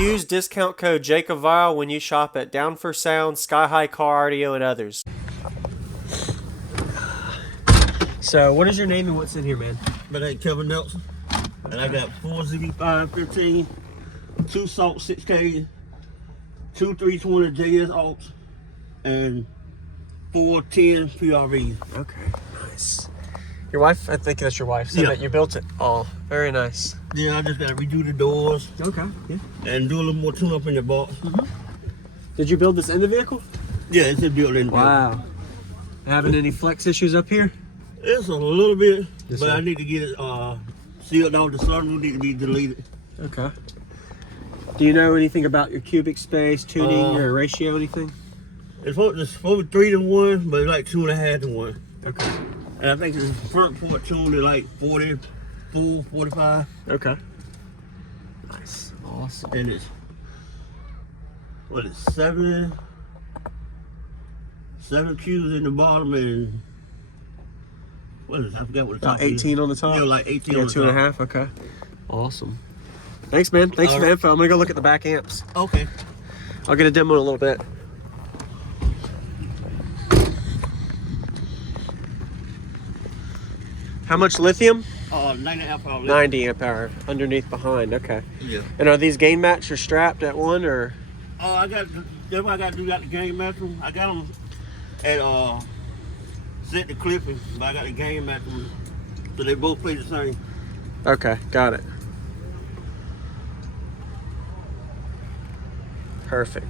Use discount code JacobViral when you shop at Down for Sound, SkyHigh Car Audio, and others. So, what is your name and what's in here, man? My name's Kevin Nelson, and I got 4 ZB515, 2 Salt 6K, 2 320 JS Alts, and 4 10 PRVs. Okay, nice. Your wife? I think that's your wife. So that you built it. Oh, very nice. Yeah, I just got to redo the doors. Okay, yeah. And do a little more tune-up in the box. Did you build this in the vehicle? Yeah, it's a built in the vehicle. Wow. Having any flex issues up here? It's a little bit, Yes, but sir. I need to get it sealed out. The sunroof need to be deleted. Okay. Do you know anything about your cubic space, tuning, or ratio, anything? It's supposed to be 3 to 1, but it's like 2.5 to 1. Okay. And I think the front port tuned to like 44, 45. Okay. Nice. Awesome. And it's, what is 7 Qs in the bottom and what is it? I forgot what the top 18 is. on the top? Yeah, like 18 Yeah, on the top. 2.5. Okay. Awesome. Thanks, man. Thanks for the info. I'm going to go look at the back amps. Okay. I'll get a demo in a little bit. How much lithium? 90 amp hour. 90 amp hour underneath behind. Okay. Yeah. And are these gain match or strapped at one or? I got the game matching. I got them at set the clipping, but I got the game matching, so they both play the same. Okay, got it. Perfect.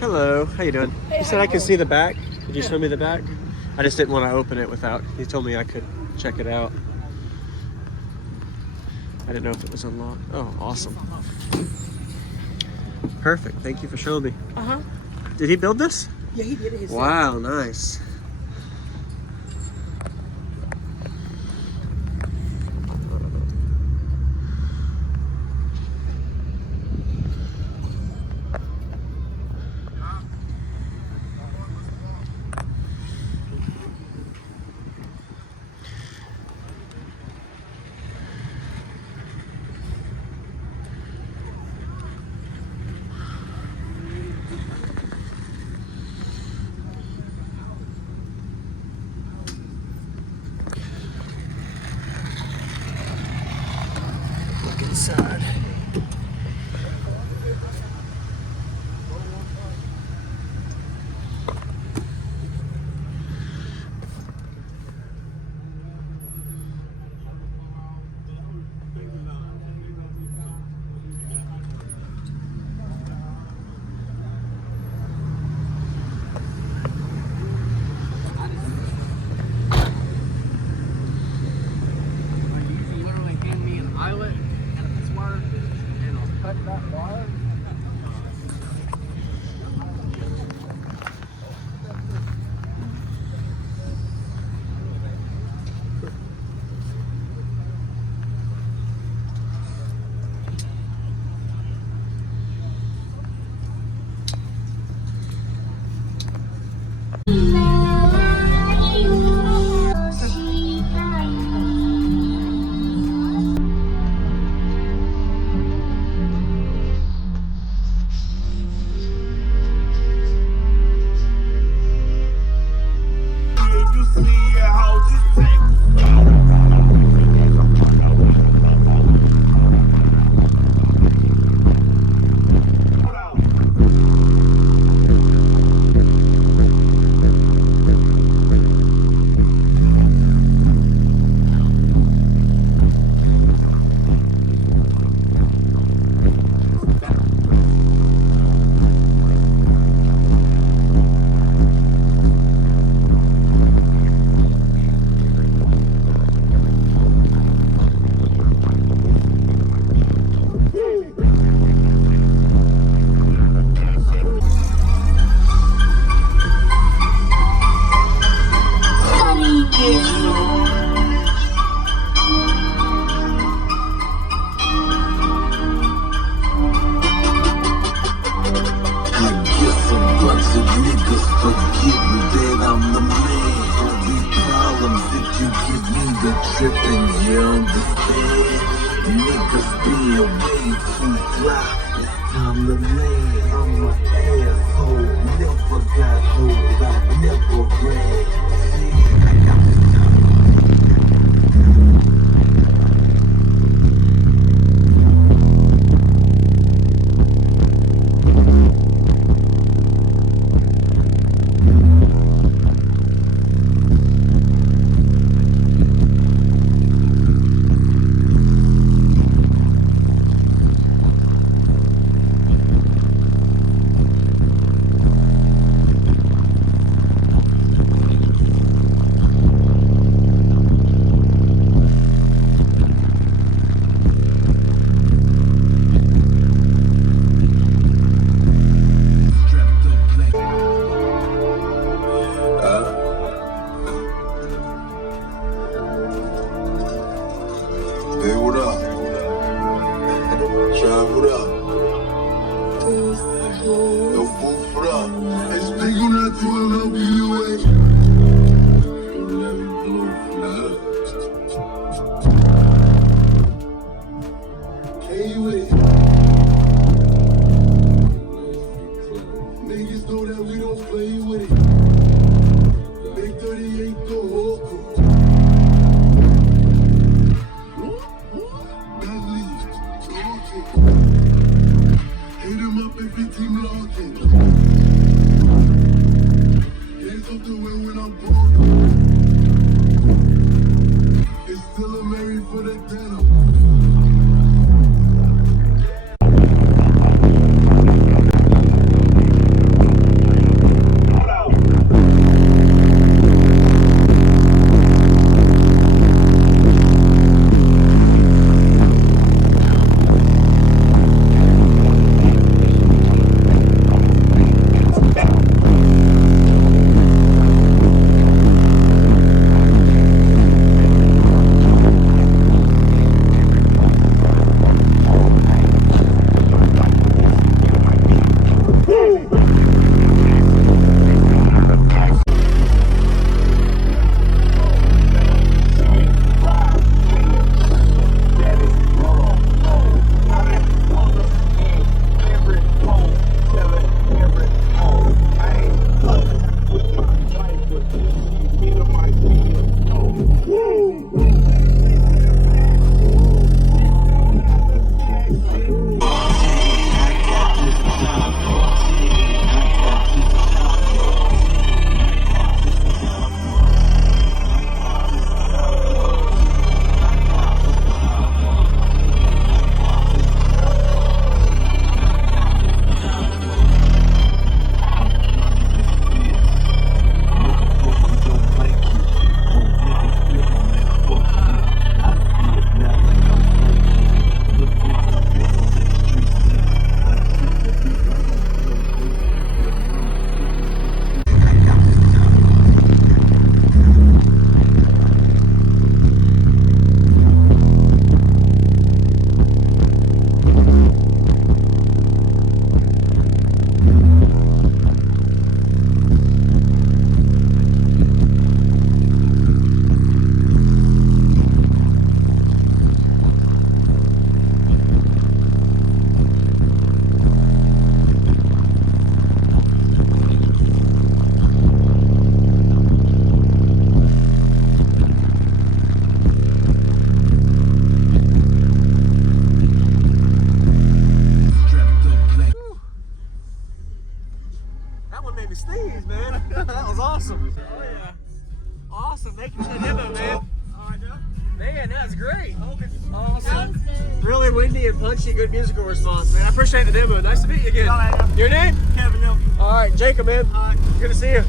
Hello, how you doing? You said I could see the back. Could you show me the back? I just didn't want to open it without. He told me I could check it out. I didn't know if it was unlocked. Oh, awesome. Perfect. Thank you for showing me. Uh-huh. Did he build this? Yeah, he did it himself. Wow, nice. Inside. tripping, you understand? Niggas being way too fly. It's time to land. I'm an asshole. Never got hold. I never ran. I got this time. Hey, what up? Try what up? Yo, boof, what up? Hey, speak on that to LWA. Hey, with it. Niggas know that we don't play with it. Big 38 go hardcore. Hit him up if he team locking. Hands up the way when I'm walking. It's still a Mary for the denim. Made me sneeze, man. That was awesome. Oh yeah. Awesome. Thank you for the demo, man. Man, that's great. Awesome. Really windy and punchy, good musical response, man. I appreciate the demo. Nice to meet you again. Your name? Kevin, All right, Jacob, man. Good to see you.